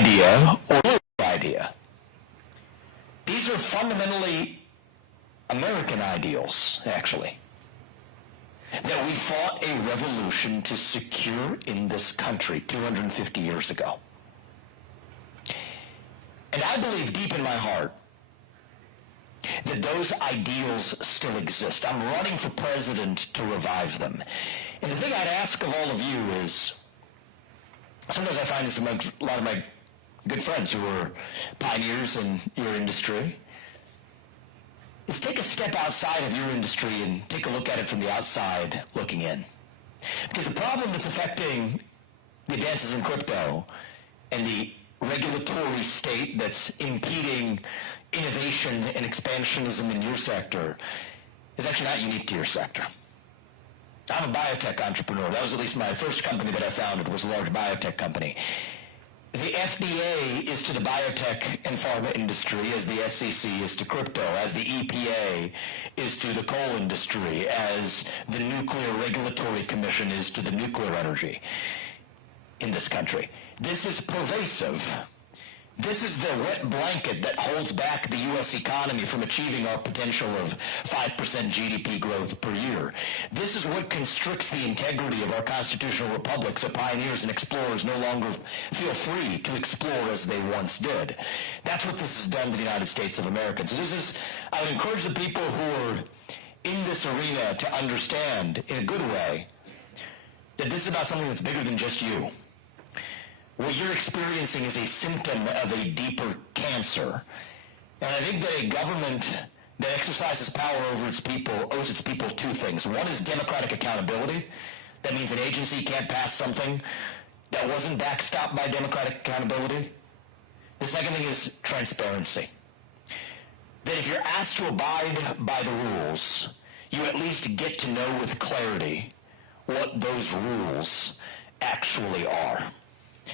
idea or your idea. These are fundamentally American ideals, actually, that we fought a revolution to secure in this country 250 years ago. And I believe deep in my heart that those ideals still exist. I'm running for president to revive them. And the thing I'd ask of all of you is, sometimes I find this among a lot of my good friends who are pioneers in your industry, is take a step outside of your industry and take a look at it from the outside looking in. Because the problem that's affecting the advances in crypto and the regulatory state that's impeding innovation and expansionism in your sector is actually not unique to your sector. I'm a biotech entrepreneur. That was at least my first company that I founded, was a large biotech company. The FDA is to the biotech and pharma industry as the SEC is to crypto, as the EPA is to the coal industry, as the Nuclear Regulatory Commission is to the nuclear energy in this country. This is pervasive. This is the wet blanket that holds back the U.S. economy from achieving our potential of 5% GDP growth per year. This is what constricts the integrity of our constitutional republic, so pioneers and explorers no longer feel free to explore as they once did. That's what this has done to the United States of America. So I would encourage the people who are in this arena to understand, in a good way, that this is about something that's bigger than just you. What you're experiencing is a symptom of a deeper cancer. And I think that a government that exercises power over its people owes its people two things. One is democratic accountability. That means an agency can't pass something that wasn't backstopped by democratic accountability. The second thing is transparency. That if you're asked to abide by the rules, you at least get to know with clarity what those rules actually are.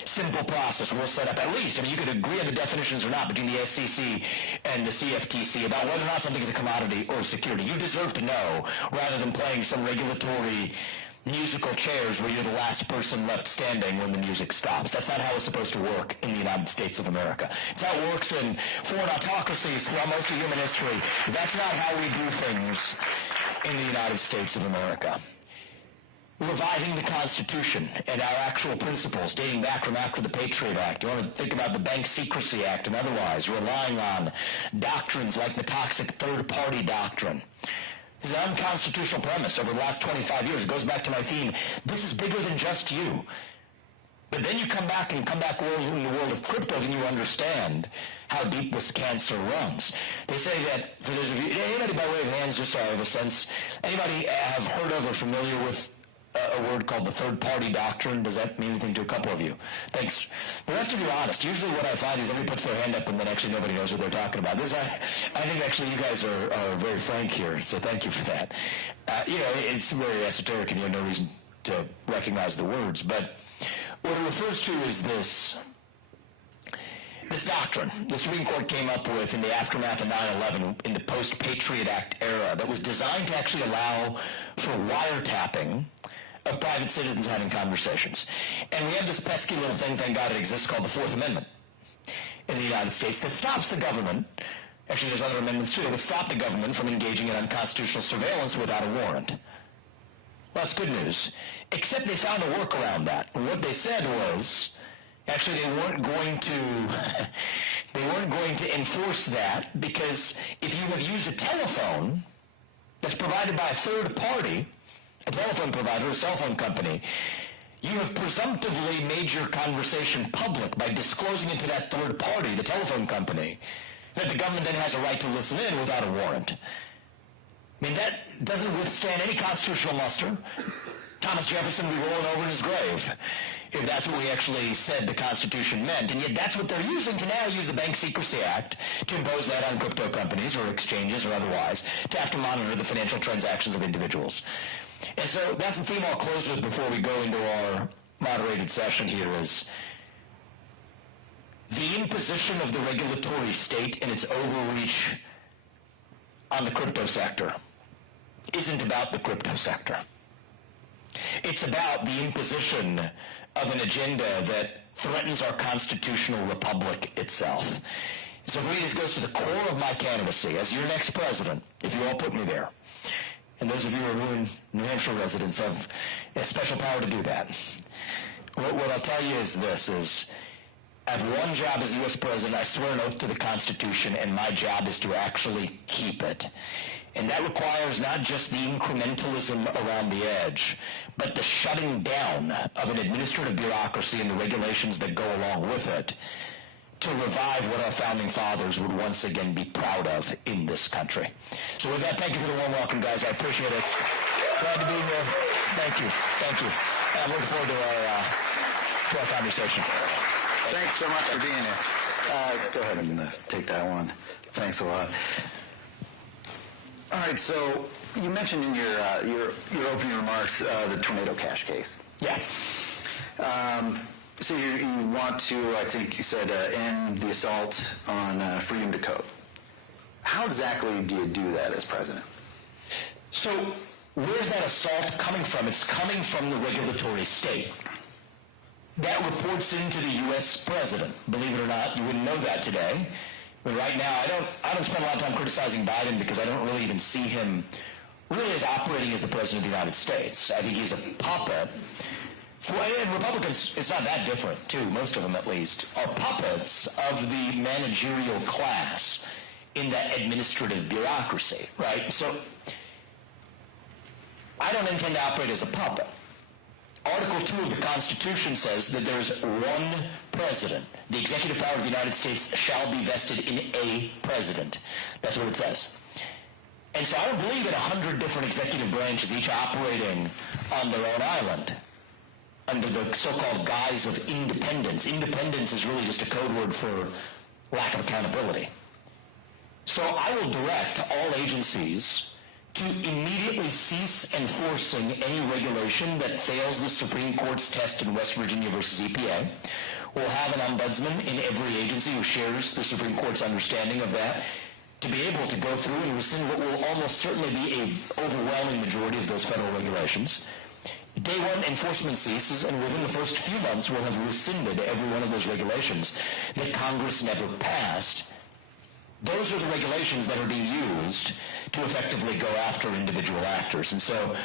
Simple process we'll set up at least. I mean, you could agree on the definitions or not between the SEC and the CFTC about whether or not something is a commodity or a security. You deserve to know, rather than playing some regulatory musical chairs where you're the last person left standing when the music stops. That's not how it's supposed to work in the United States of America. It's how it works in foreign autocracies throughout most of human history. That's not how we do things in the United States of America. Reviving the Constitution and our actual principles dating back from after the Patriot Act. You want to think about the Bank Secrecy Act and otherwise, relying on doctrines like the toxic third-party doctrine. This is an unconstitutional premise over the last 25 years. It goes back to my theme, this is bigger than just you. But then you come back in the world of crypto, then you understand how deep this cancer runs. They say that, for those of you, anybody by way of hands, just so I have a sense, anybody have heard of or familiar with a word called the third-party doctrine? Does that mean anything to a couple of you? Thanks. The rest of you are honest. Usually what I find is everybody puts their hand up and then actually nobody knows what they're talking about. I think actually you guys are very frank here, so thank you for that. It's very esoteric and you have no reason to recognize the words, but what it refers to is this doctrine the Supreme Court came up with in the aftermath of 9/11 in the post-Patriot Act era that was designed to actually allow for wiretapping of private citizens having conversations. And we have this pesky little thing, thank God it exists, called the Fourth Amendment in the United States that stops the government, actually there's other amendments too, that would stop the government from engaging in unconstitutional surveillance without a warrant. Well, that's good news, except they found a workaround that. And what they said was, actually they weren't going to enforce that, because if you have used a telephone that's provided by a third party, a telephone provider, a cell phone company, you have presumptively made your conversation public by disclosing it to that third party, the telephone company, that the government then has a right to listen in without a warrant. I mean, that doesn't withstand any constitutional muster. Thomas Jefferson would be rolling over in his grave if that's what we actually said the Constitution meant. And yet that's what they're using to now use the Bank Secrecy Act to impose that on crypto companies or exchanges or otherwise, to have to monitor the financial transactions of individuals. And so that's the theme I'll close with before we go into our moderated session here, is the imposition of the regulatory state and its overreach on the crypto sector isn't about the crypto sector. It's about the imposition of an agenda that threatens our constitutional republic itself. So for me, this goes to the core of my candidacy as your next president, if you all put me there. And those of you who are New Hampshire residents have a special power to do that. What I'll tell you is this, is I have one job as U.S. president. I swear an oath to the Constitution, and my job is to actually keep it. And that requires not just the incrementalism around the edge, but the shutting down of an administrative bureaucracy and the regulations that go along with it to revive what our founding fathers would once again be proud of in this country. So with that, thank you for the warm welcome, guys. I appreciate it. Glad to be here. Thank you. Thank you. And I'm looking forward to our conversation. Thanks so much for being here. Go ahead and take that one. Thanks a lot. All right, so you mentioned in your opening remarks the tornado cash case. Yeah. So you want to, I think you said, end the assault on freedom to code. How exactly do you do that as president? So where's that assault coming from? It's coming from the regulatory state. That reports into the U.S. president. Believe it or not, you wouldn't know that today. But right now, I don't spend a lot of time criticizing Biden because I don't really even see him really as operating as the president of the United States. I think he's a puppet. And Republicans, it's not that different, too, most of them at least, are puppets of the managerial class in that administrative bureaucracy, right? So I don't intend to operate as a puppet. Article 2 of the Constitution says that there's one president. The executive power of the United States shall be vested in a president. That's what it says. And so I don't believe in 100 different executive branches, each operating on their own island under the so-called guise of independence. Independence is really just a code word for lack of accountability. So I will direct all agencies to immediately cease enforcing any regulation that fails the Supreme Court's test in West Virginia versus EPA. We'll have an ombudsman in every agency who shares the Supreme Court's understanding of that to be able to go through and rescind what will almost certainly be an overwhelming majority of those federal regulations. Day one, enforcement ceases, and within the first few months, we'll have rescinded every one of those regulations that Congress never passed. Those are the regulations that are being used to effectively go after individual actors. And so,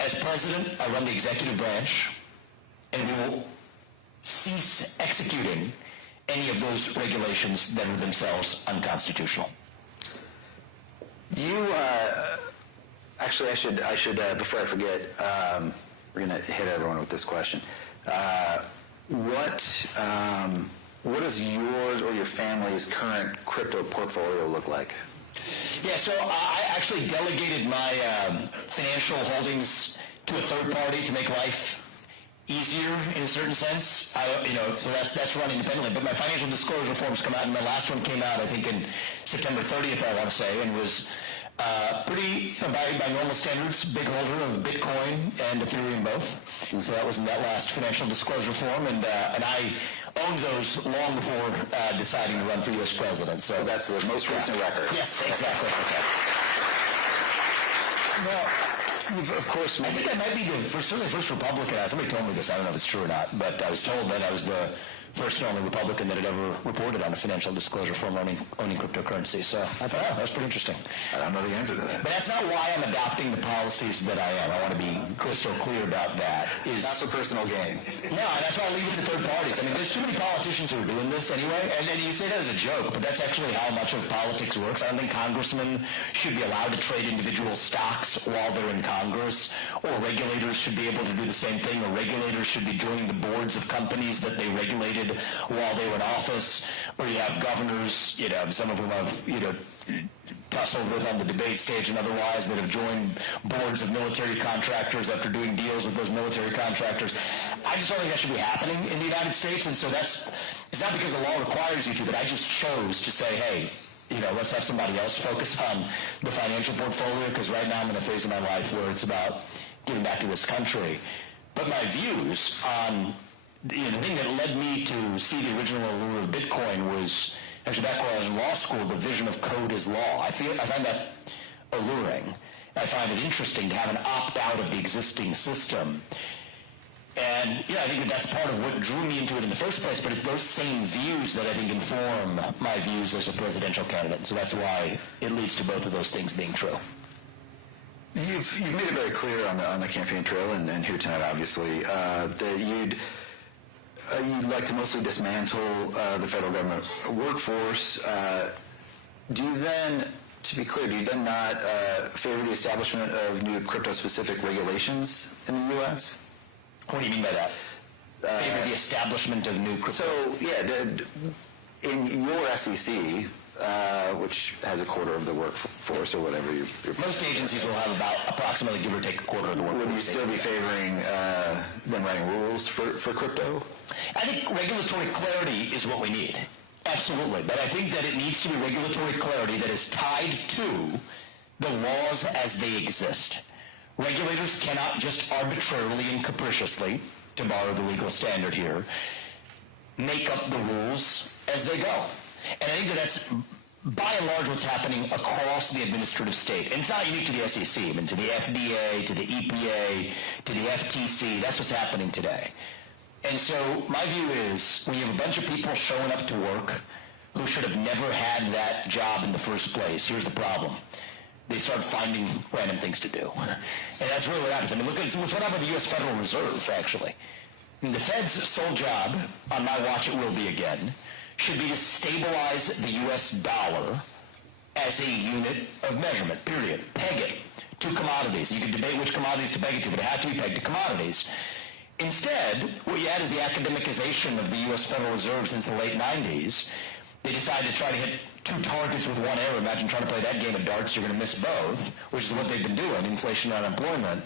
as president, I run the executive branch, and we will cease executing any of those regulations that are themselves unconstitutional. You, actually, I should before I forget, we're going to hit everyone with this question. What does yours or your family's current crypto portfolio look like? Yeah, so I actually delegated my financial holdings to a third party to make life easier in a certain sense. So that's run independently. But my financial disclosure forms come out, and my last one came out, I think, in September 30th, I want to say, and was pretty, by normal standards, big holder of Bitcoin and Ethereum both. And so that was in that last financial disclosure form, and I owned those long before deciding to run for U.S. president. So that's the most recent record. Yes, exactly. Okay. Well, of course, I think I might be certainly the first Republican. Somebody told me this. I don't know if it's true or not, but I was told that I was the first and only Republican that had ever reported on a financial disclosure form owning cryptocurrency. So I thought, that was pretty interesting. I don't know the answer to that. But that's not why I'm adopting the policies that I am. I want to be crystal clear about that. Not for personal gain. No, that's why I leave it to third parties. I mean, there's too many politicians who are doing this anyway, and you say that as a joke, but that's actually how much of politics works. I don't think congressmen should be allowed to trade individual stocks while they're in Congress, or regulators should be able to do the same thing, or regulators should be joining the boards of companies that they regulated while they were in office, or you have governors, some of whom I've, tussled with on the debate stage and otherwise, that have joined boards of military contractors after doing deals with those military contractors. I just don't think that should be happening in the United States, and so it's not because the law requires you to, but I just chose to say, hey, let's have somebody else focus on the financial portfolio, because right now I'm in a phase of my life where it's about giving back to this country. But my views on the thing that led me to see the original allure of Bitcoin was actually back when I was in law school, the vision of code as law. I find that alluring. I find it interesting to have an opt-out of the existing system. And, I think that that's part of what drew me into it in the first place, but it's those same views that I think inform my views as a presidential candidate. So that's why it leads to both of those things being true. You've made it very clear on the campaign trail and here tonight, obviously, that you'd like to mostly dismantle the federal government workforce. Do you then, to be clear, do you then not favor the establishment of new crypto-specific regulations in the U.S.? What do you mean by that? Favor the establishment of new crypto? So, in your SEC, which has a quarter of the workforce or whatever most agencies will have about approximately, give or take, a quarter of the workforce. Would you still be favoring them writing rules for crypto? I think regulatory clarity is what we need. Absolutely. But I think that it needs to be regulatory clarity that is tied to the laws as they exist. Regulators cannot just arbitrarily and capriciously, to borrow the legal standard here, make up the rules as they go. And I think that that's, by and large, what's happening across the administrative state. And it's not unique to the SEC, I mean, to the FDA, to the EPA, to the FTC. That's what's happening today. And so my view is when you have a bunch of people showing up to work who should have never had that job in the first place, here's the problem. They start finding random things to do. And that's really what happens. I mean, look at what's happened with the U.S. Federal Reserve, actually. I mean, the Fed's sole job, on my watch it will be again, should be to stabilize the U.S. dollar as a unit of measurement, period. Peg it to commodities. You can debate which commodities to peg it to, but it has to be pegged to commodities. Instead, what you had is the academicization of the U.S. Federal Reserve since the late 90s. They decided to try to hit two targets with one arrow. Imagine trying to play that game of darts, you're going to miss both, which is what they've been doing, inflation and unemployment.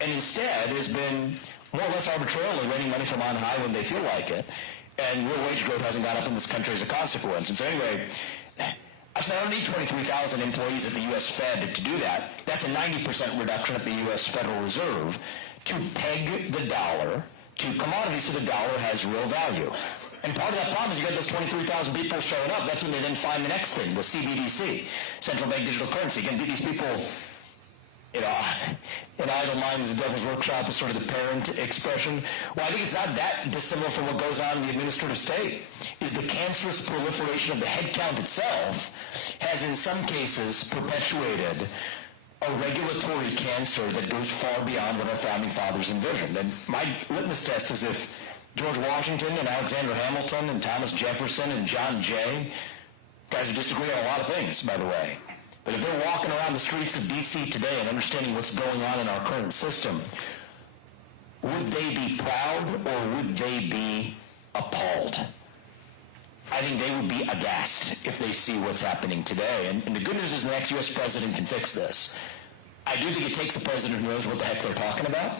And instead has been more or less arbitrarily raining money from on high when they feel like it. And real wage growth hasn't gone up in this country as a consequence. And so anyway, I said I don't need 23,000 employees at the U.S. Fed to do that. That's a 90% reduction at the U.S. Federal Reserve to peg the dollar to commodities so the dollar has real value. And part of that problem is you got those 23,000 people showing up. That's when they then find the next thing, the CBDC, central bank digital currency. Again, these people, in idle minds, the devil's workshop is sort of the parent expression. Well, I think it's not that dissimilar from what goes on in the administrative state, is the cancerous proliferation of the headcount itself has in some cases perpetuated a regulatory cancer that goes far beyond what our founding fathers envisioned. And my litmus test is if George Washington and Alexander Hamilton and Thomas Jefferson and John Jay, guys who disagree on a lot of things, by the way, but if they're walking around the streets of D.C. today and understanding what's going on in our current system, would they be proud or would they be appalled? I think they would be aghast if they see what's happening today. And the good news is the next U.S. president can fix this. I do think it takes a president who knows what the heck they're talking about.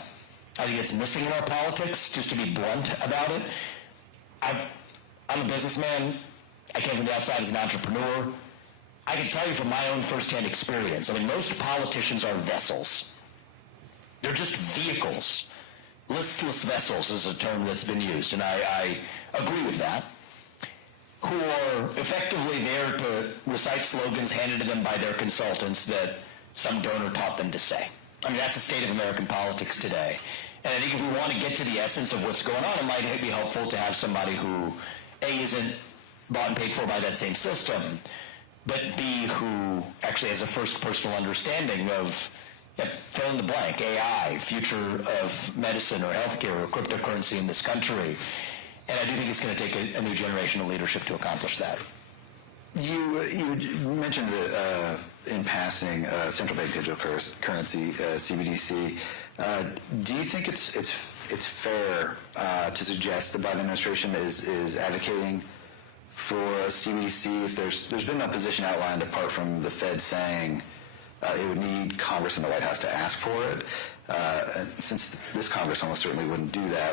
I think it's missing in our politics, just to be blunt about it. I'm a businessman. I came from the outside as an entrepreneur. I can tell you from my own firsthand experience, I mean, most politicians are vessels. They're just vehicles. Listless vessels is a term that's been used, and I agree with that, who are effectively there to recite slogans handed to them by their consultants that some donor taught them to say. I mean, that's the state of American politics today. And I think if we want to get to the essence of what's going on, it might be helpful to have somebody who, A, isn't bought and paid for by that same system, but B, who actually has a first personal understanding of, fill in the blank, AI, future of medicine or healthcare or cryptocurrency in this country. And I do think it's going to take a new generation of leadership to accomplish that. You mentioned in passing central bank digital currency, CBDC. Do you think it's fair to suggest the Biden administration is advocating for a CBDC if there's been no position outlined apart from the Fed saying it would need Congress and the White House to ask for it? Since this Congress almost certainly wouldn't do that,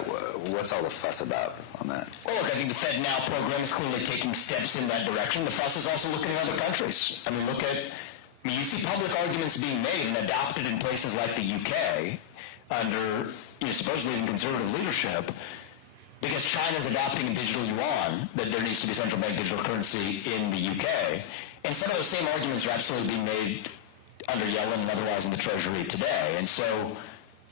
what's all the fuss about on that? Well, look, I think the Fed Now program is clearly taking steps in that direction. The fuss is also looking at other countries. I mean, you see public arguments being made and adopted in places like the UK under supposedly even conservative leadership, because China's adopting a digital yuan, that there needs to be central bank digital currency in the UK. And some of those same arguments are absolutely being made under Yellen and otherwise in the Treasury today. And so,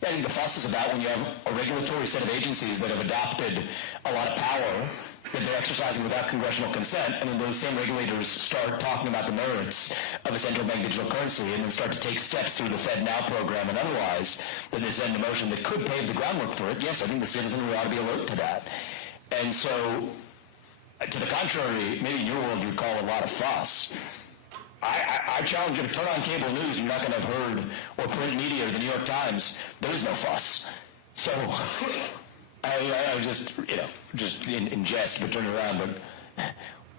I think the fuss is about when you have a regulatory set of agencies that have adopted a lot of power that they're exercising without congressional consent, and then those same regulators start talking about the merits of a central bank digital currency and then start to take steps through the Fed Now program and otherwise that they send a motion that could pave the groundwork for it. Yes, I think the citizenry ought to be alert to that. And so, to the contrary, maybe in your world you'd call a lot of fuss. I challenge you to turn on cable news, you're not going to have heard, or print media or the New York Times, there is no fuss. So, I just, just in jest, but turn around, but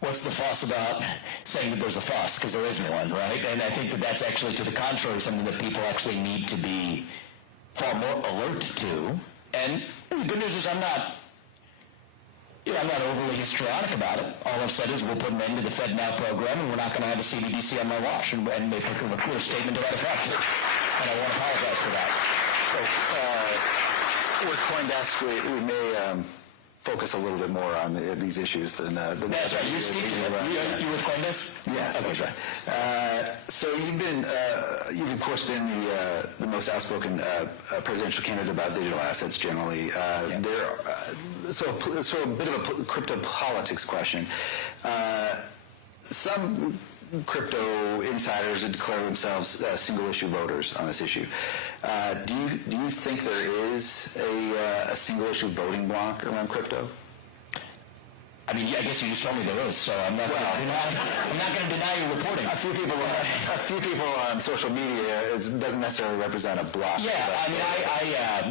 what's the fuss about saying that there's a fuss? Because there isn't one, right? And I think that that's actually, to the contrary, something that people actually need to be far more alert to. And the good news is I'm not overly histrionic about it. All I've said is we'll put an end to the Fed Now program, and we're not going to have a CBDC on my watch, and make a clear statement to that effect. And I want to apologize for that. So, we're CoinDesk. We may focus a little bit more on these issues than that's right. You're Steve. You with CoinDesk? Yes, okay. That's right. So you've of course been the most outspoken presidential candidate about digital assets generally. So a bit of a crypto politics question. Some crypto insiders would declare themselves single issue voters on this issue. Do you think there is a single issue voting bloc around crypto? I mean, I guess you just told me there is, so I'm not going to deny your reporting. A few people on social media, it doesn't necessarily represent a bloc. Yeah, I mean,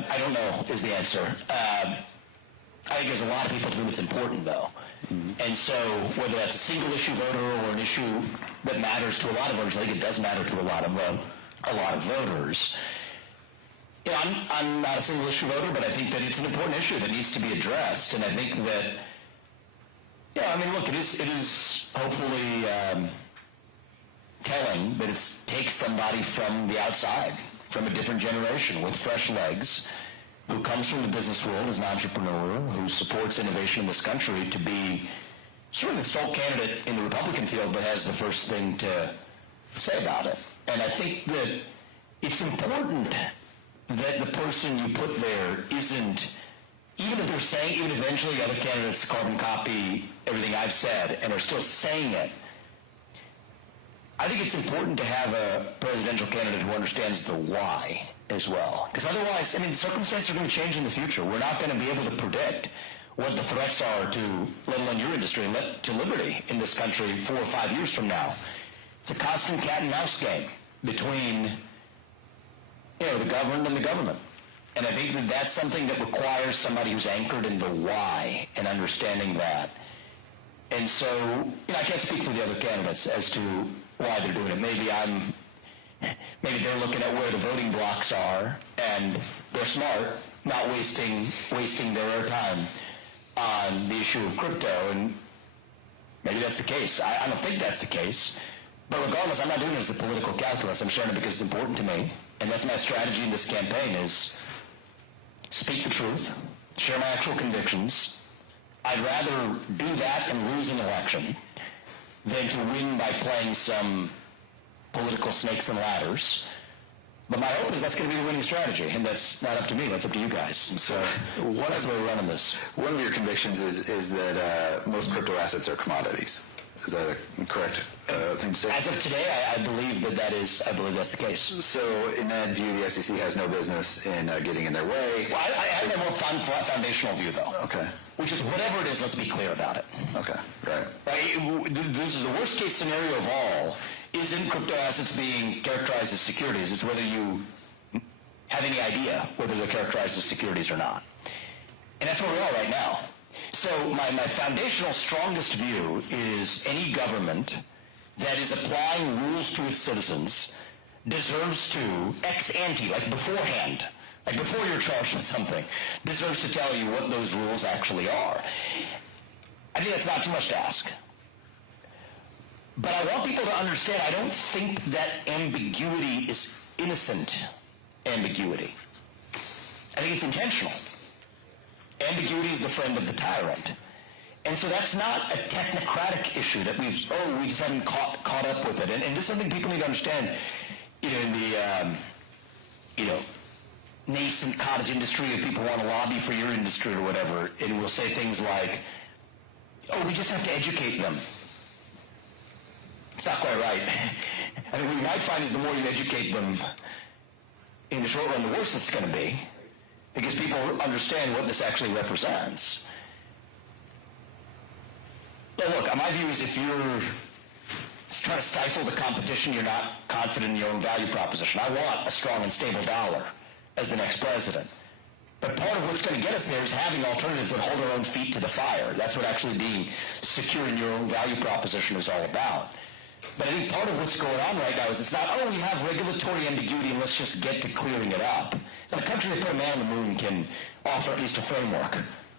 I don't know is the answer. I think there's a lot of people to whom it's important, though. Mm-hmm. And so whether that's a single issue voter or an issue that matters to a lot of voters, I think it does matter to a lot of voters. I'm not a single issue voter, but I think that it's an important issue that needs to be addressed. And I think that, I mean, look, it is hopefully telling that it takes somebody from the outside, from a different generation with fresh legs, who comes from the business world as an entrepreneur, who supports innovation in this country, to be sort of the sole candidate in the Republican field that has the first thing to say about it. And I think that it's important that the person you put there isn't, even if eventually other candidates carbon copy everything I've said and are still saying it, I think it's important to have a presidential candidate who understands the why as well. Because otherwise, I mean, the circumstances are going to change in the future. We're not going to be able to predict what the threats are to, let alone your industry, and to liberty in this country 4 or 5 years from now. It's a constant cat and mouse game between, the governed and the government. And I think that that's something that requires somebody who's anchored in the why and understanding that. And so, I can't speak for the other candidates as to why they're doing it. Maybe they're looking at where the voting blocks are, and they're smart, not wasting their airtime on the issue of crypto, and maybe that's the case. I don't think that's the case, but regardless, I'm not doing it as a political calculus. I'm sharing it because it's important to me, and that's my strategy in this campaign is speak the truth, share my actual convictions. I'd rather do that and lose an election than to win by playing some political snakes and ladders. But my hope is that's going to be the winning strategy, and that's not up to me, that's up to you guys. And so that's the way we're running this. One of your convictions is that most crypto assets are commodities. Is that a correct thing to say? As of today, I believe I believe that's the case. So in that view, the SEC has no business in getting in their way. Well, I have a more foundational view, though. Okay. Which is whatever it is, let's be clear about it. Okay, right. This is the worst case scenario of all, isn't crypto assets being characterized as securities. It's whether you have any idea whether they're characterized as securities or not. And that's where we are right now. So my foundational strongest view is any government that is applying rules to its citizens deserves to, ex ante, like beforehand, like before you're charged with something, deserves to tell you what those rules actually are. I think that's not too much to ask. But I want people to understand, I don't think that ambiguity is innocent ambiguity. I think it's intentional. Ambiguity is the friend of the tyrant. And so that's not a technocratic issue that we just haven't caught up with it. And this is something people need to understand, in the, nascent cottage industry if people want to lobby for your industry or whatever, it will say things like, oh, we just have to educate them. It's not quite right. I think what you might find is the more you educate them, in the short run, the worse it's going to be, because people understand what this actually represents. Now, look, my view is if you're trying to stifle the competition, you're not confident in your own value proposition. I want a strong and stable dollar as the next president. But part of what's going to get us there is having alternatives that hold our own feet to the fire. That's what actually being secure in your own value proposition is all about. But I think part of what's going on right now is it's not, oh, we have regulatory ambiguity and let's just get to clearing it up. And the country that put a man on the moon can offer at least a framework,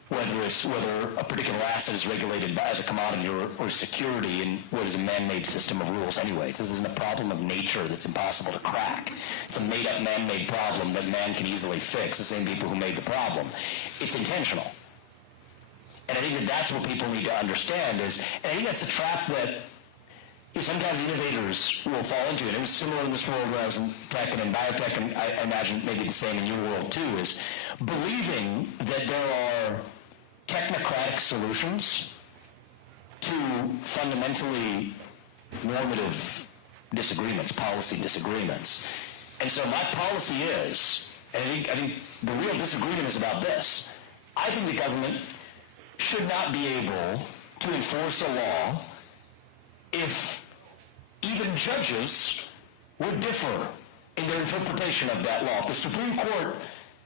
whether a particular asset is regulated as a commodity or security in what is a man-made system of rules anyway. This isn't a problem of nature that's impossible to crack. It's a made-up man-made problem that man can easily fix, the same people who made the problem. It's intentional. And I think that that's what people need to understand is, and I think that's the trap that sometimes innovators will fall into. And it was similar in this world where I was in tech and in biotech, and I imagine maybe the same in your world too, is believing that there are technocratic solutions to fundamentally normative disagreements, policy disagreements. And so my policy is, and I think the real disagreement is about this. I think the government should not be able to enforce a law if even judges would differ in their interpretation of that law. If the Supreme Court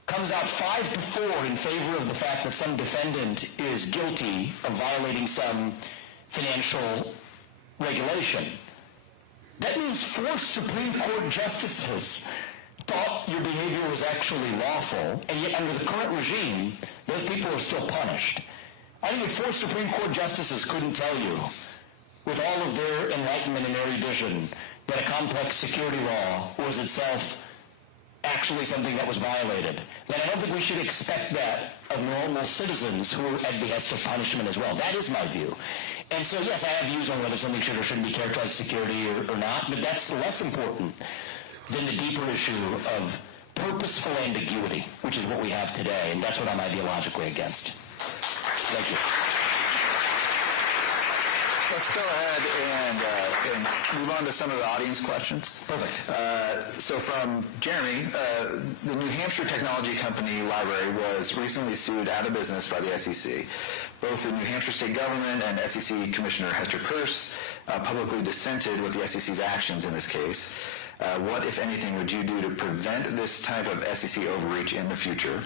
comes out 5-4 in favor of the fact that some defendant is guilty of violating some financial regulation, that means 4 Supreme Court justices thought your behavior was actually lawful, and yet under the current regime, those people are still punished. I think if 4 Supreme Court justices couldn't tell you, with all of their enlightenment and erudition, that a complex security law was itself actually something that was violated, then I don't think we should expect that of normal citizens who are at behest of punishment as well. That is my view. And so, yes, I have views on whether something should or shouldn't be characterized as security or not, but that's less important than the deeper issue of purposeful ambiguity, which is what we have today, and that's what I'm ideologically against. Thank you. Let's go ahead and move on to some of the audience questions. Perfect. So from Jeremy, the New Hampshire technology company library was recently sued out of business by the SEC. Both the New Hampshire state government and SEC Commissioner Hester Peirce publicly dissented with the SEC's actions in this case. What, if anything, would you do to prevent this type of SEC overreach in the future?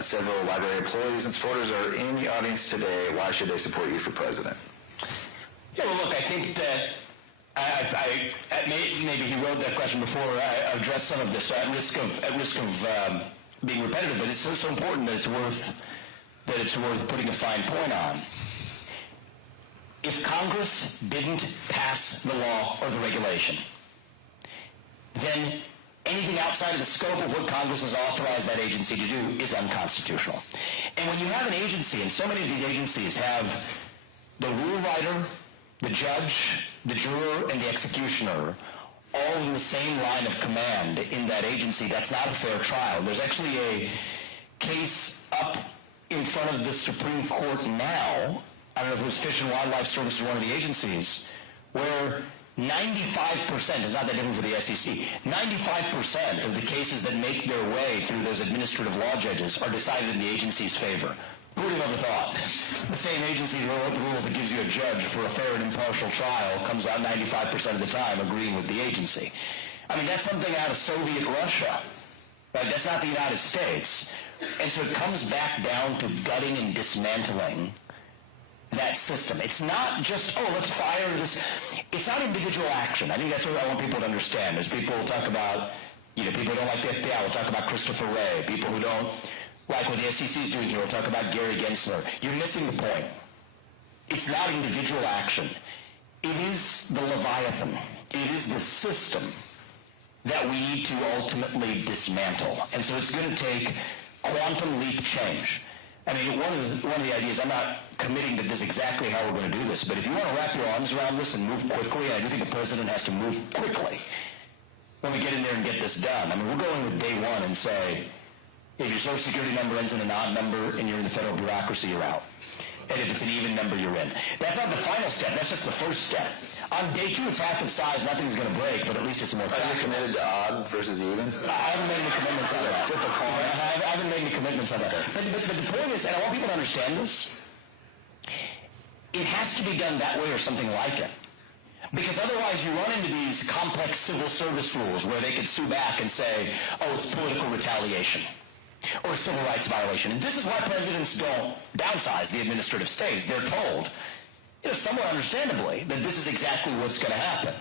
Several library employees and supporters are in the audience today. Why should they support you for president? Yeah, well, look, I think that maybe he wrote that question before I addressed some of this, so at risk of being repetitive, but it's so important that it's worth putting a fine point on. If Congress didn't pass the law or the regulation, then anything outside of the scope of what Congress has authorized that agency to do is unconstitutional. And when you have an agency, and so many of these agencies have the rule writer, the judge, the juror, and the executioner all in the same line of command in that agency, that's not a fair trial. There's actually a case up in front of the Supreme Court now, I don't know if it was Fish and Wildlife Service or one of the agencies, where 95%, it's not that different for the SEC, 95% of the cases that make their way through those administrative law judges are decided in the agency's favor. Who would have ever thought? The same agency that wrote the rules that gives you a judge for a fair and impartial trial comes out 95% of the time agreeing with the agency. I mean, that's something out of Soviet Russia, right? That's not the United States. And so it comes back down to gutting and dismantling that system. It's not just, oh, let's fire this. It's not individual action. I think that's what I want people to understand. As people talk about, people who don't like the FBI, we'll talk about Christopher Wray. People who don't like what the SEC is doing here, we'll talk about Gary Gensler. You're missing the point. It's not individual action. It is the Leviathan. It is the system that we need to ultimately dismantle. And so it's going to take quantum leap change. I mean, one of the ideas, I'm not committing that this is exactly how we're going to do this, but if you want to wrap your arms around this and move quickly, I do think the president has to move quickly when we get in there and get this done. I mean, we're going with day one and say, If your social security number ends in an odd number and you're in the federal bureaucracy, you're out. And if it's an even number, you're in. That's not the final step. That's just the first step. On day 2, it's half its size. Nothing's going to break, but at least it's more Are you committed to odd versus even? I haven't made any commitments on that. Flip a coin. I haven't made any commitments on that. But the point is, and I want people to understand this, it has to be done that way or something like it. Because otherwise you run into these complex civil service rules where they could sue back and say, oh, it's political retaliation or a civil rights violation. And this is why presidents don't downsize the administrative stays. They're told, somewhat understandably, that this is exactly what's going to happen.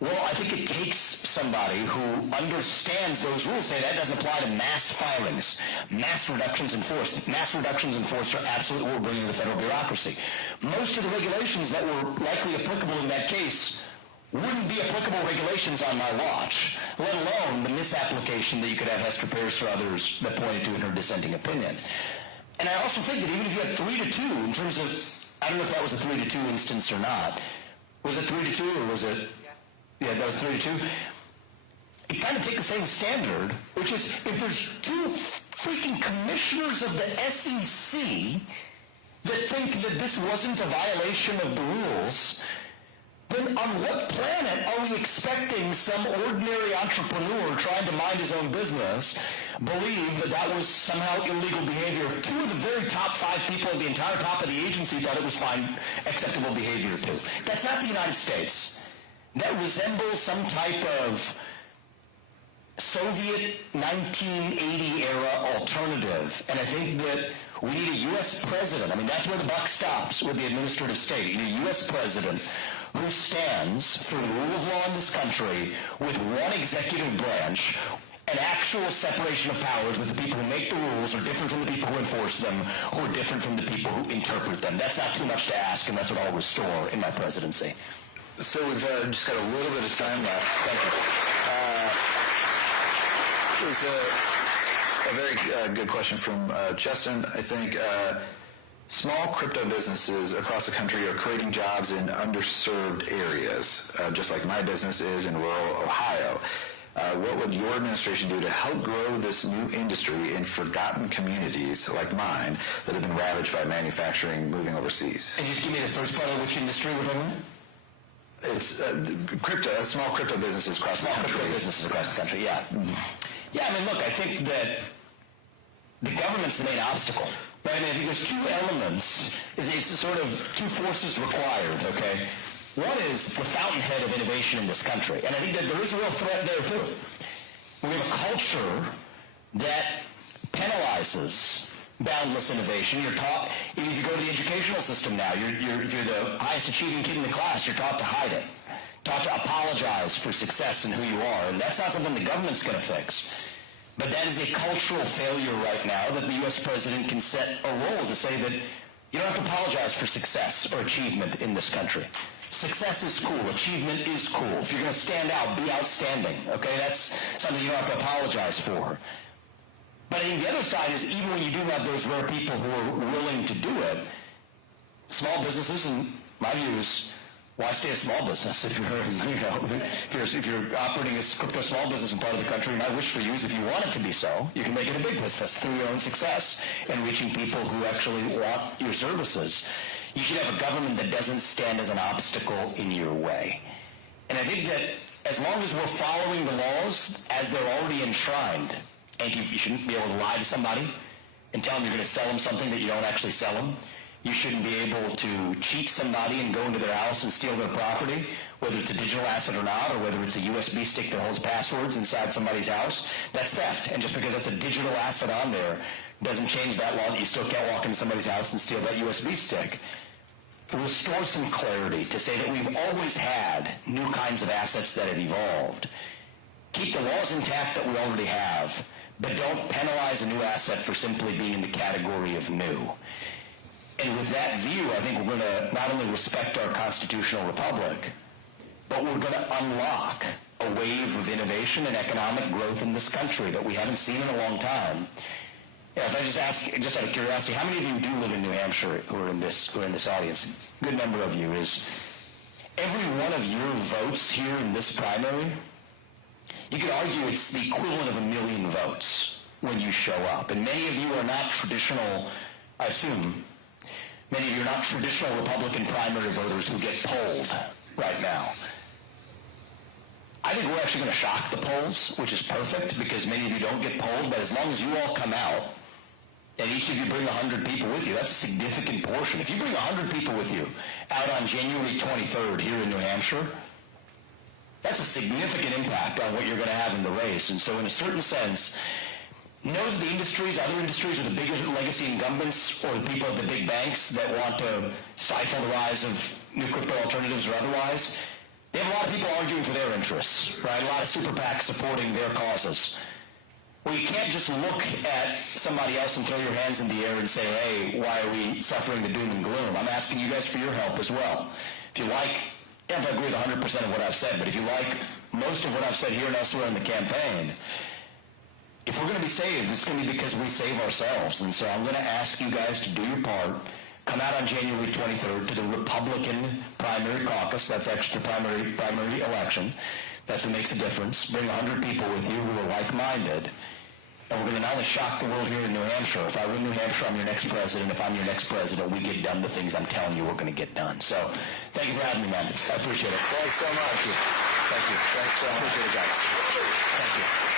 Well, I think it takes somebody who understands those rules, say that doesn't apply to mass firings, mass reductions in force. Mass reductions in force are absolutely what we're bringing to the federal bureaucracy. Most of the regulations that were likely applicable in that case wouldn't be applicable regulations on my watch, let alone the misapplication that you could have Hester Pierce or others that pointed to in her dissenting opinion. And I also think that even if you have 3-2 in terms of, I don't know if that was a 3-2 instance or not. Was it 3-2 or was it? Yeah, that was 3-2. You kind of take the same standard, which is if there's 2 freaking commissioners of the SEC that think that this wasn't a violation of the rules, then on what planet are we expecting some ordinary entrepreneur trying to mind his own business believe that that was somehow illegal behavior if 2 of the very top 5 people at the entire top of the agency thought it was fine, acceptable behavior too? That's not the United States. That resembles some type of Soviet 1980 era alternative. And I think that we need a U.S. president. I mean, that's where the buck stops with the administrative state. You need a U.S. president who stands for the rule of law in this country with one executive branch, an actual separation of powers, that the people who make the rules are different from the people who enforce them, who are different from the people who interpret them. That's not too much to ask, and that's what I'll restore in my presidency. So we've just got a little bit of time left. Thank you. There's a very good question from Justin. I think small crypto businesses across the country are creating jobs in underserved areas, just like my business is in rural Ohio. What would your administration do to help grow this new industry in forgotten communities like mine that have been ravaged by manufacturing moving overseas? And just give me the first part of which industry we're talking about? It's crypto, small crypto businesses across the country. Crypto businesses across the country, yeah. Mm-hmm. Yeah, I mean, look, I think that the government's the main obstacle. Right? I mean, I think there's 2 elements. It's sort of 2 forces required, okay? One is the fountainhead of innovation in this country. And I think that there is a real threat there, too. We have a culture that penalizes boundless innovation. You're taught, if you go to the educational system now, if you're the highest achieving kid in the class, you're taught to hide it, taught to apologize for success and who you are. And that's not something the government's going to fix. But that is a cultural failure right now that the U.S. president can set a role to say that you don't have to apologize for success or achievement in this country. Success is cool. Achievement is cool. If you're going to stand out, be outstanding. Okay, that's something you don't have to apologize for. But I think the other side is even when you do have those rare people who are willing to do it, small businesses, in my view, is why stay a small business if you're operating a crypto small business in part of the country? My wish for you is if you want it to be so, you can make it a big business through your own success and reaching people who actually want your services. You should have a government that doesn't stand as an obstacle in your way. And I think that as long as we're following the laws as they're already enshrined, and you shouldn't be able to lie to somebody and tell them you're going to sell them something that you don't actually sell them. You shouldn't be able to cheat somebody and go into their house and steal their property, whether it's a digital asset or not, or whether it's a USB stick that holds passwords inside somebody's house. That's theft. And just because that's a digital asset on there doesn't change that law that you still can't walk into somebody's house and steal that USB stick. Restore some clarity to say that we've always had new kinds of assets that have evolved. Keep the laws intact that we already have, but don't penalize a new asset for simply being in the category of new. And with that view, I think we're going to not only respect our constitutional republic, but we're going to unlock a wave of innovation and economic growth in this country that we haven't seen in a long time. Yeah, if I just ask, just out of curiosity, how many of you do live in New Hampshire who are in this audience? A good number of you. Is every one of your votes here in this primary? You could argue it's the equivalent of 1 million votes when you show up. And many of you are not traditional, I assume, many of you are not traditional Republican primary voters who get polled right now. I think we're actually going to shock the polls, which is perfect because many of you don't get polled, but as long as you all come out and each of you bring 100 people with you, that's a significant portion. If you bring 100 people with you out on January 23rd here in New Hampshire, that's a significant impact on what you're going to have in the race. And so in a certain sense, know that the industries, other industries, are the bigger legacy incumbents or the people at the big banks that want to stifle the rise of new crypto alternatives or otherwise. They have a lot of people arguing for their interests, right? A lot of super PACs supporting their causes. Well, you can't just look at somebody else and throw your hands in the air and say, hey, why are we suffering the doom and gloom? I'm asking you guys for your help as well. If you like, I don't know if I agree with 100% of what I've said, but if you like most of what I've said here and elsewhere in the campaign, if we're going to be saved, it's going to be because we save ourselves. And so I'm going to ask you guys to do your part. Come out on January 23rd to the Republican primary caucus. That's actually the primary election. That's what makes a difference. Bring 100 people with you who are like-minded. And we're going to not only shock the world here in New Hampshire. If I win New Hampshire, I'm your next president. If I'm your next president, we get done the things I'm telling you we're going to get done. So thank you for having me, man. I appreciate it. Thanks so much. Thank you. Thanks so much. Appreciate it, guys. Thank you.